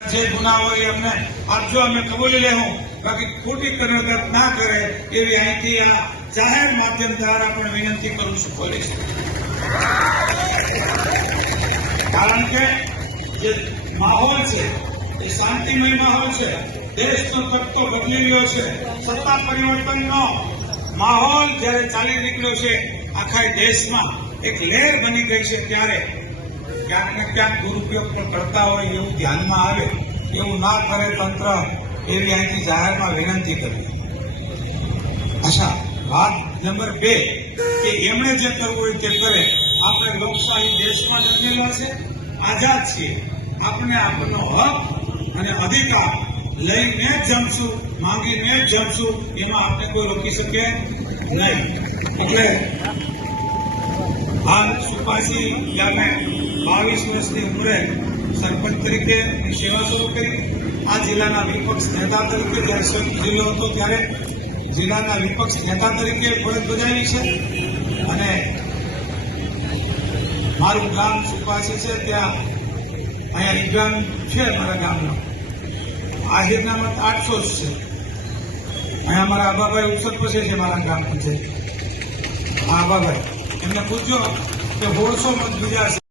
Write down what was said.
જે ગુના હોય એમને આપજો, અમે કબૂલી લેવું, બાકી ખોટી કરવેગત ના કરે એવી અહીંથી આ જાહેર માધ્યમ દ્વારા પણ વિનંતી કરું છું પોલીસ. કારણ કે જે માહોલ છે એ શાંતિમય માહોલ છે. દેશનો તખતો બદલી રહ્યો છે. સત્તા પરિવર્તનનો માહોલ જયારે ચાલી નીકળ્યો છે આખા દેશમાં, એક લહેર બની ગઈ છે, ત્યારે ક્યાંક ને ક્યાંક દુરુપયોગ પણ કરતા હોય એવું ધ્યાનમાં આવે, એવું ના કરે તંત્ર, એવી અહીંથી જાહેરમાં વિનંતી કરવી. અચ્છા, વાત નંબર 2 કે એમણે જે કરવું હોય તે કરે. આપણે લોકશાહી દેશમાં જન્મેલા છે, આઝાદ છીએ. આપણે આપણનો હક અને અધિકાર લઈને જ જમશું, માંગીને જ જમશું, એમાં આપણે કોઈ રોકી શકે નહીં. એટલે હાલ સુપાસી ગામે 22 વર્ષની ઉંમરે સરપંચ તરીકે સેવા શરૂ કરી. આ જિલ્લાના વિપક્ષ નેતા તરીકે જ્યારે જિલ્લો હતો ત્યારે જિલ્લાના વિપક્ષ નેતા તરીકે ફરજ બજાવી છે. અને મારું ગામ સુપાસી છે, ત્યાં અહીંયા ઈગામ છે મારા ગામનો. આહિરના મત 800 છે. અહીંયા મારા આબાભાઈ ઉપસરપંચ છે મારા ગામ છે. આબાભાઈ એમને પૂછજો કે 1600 મત બીજા છે.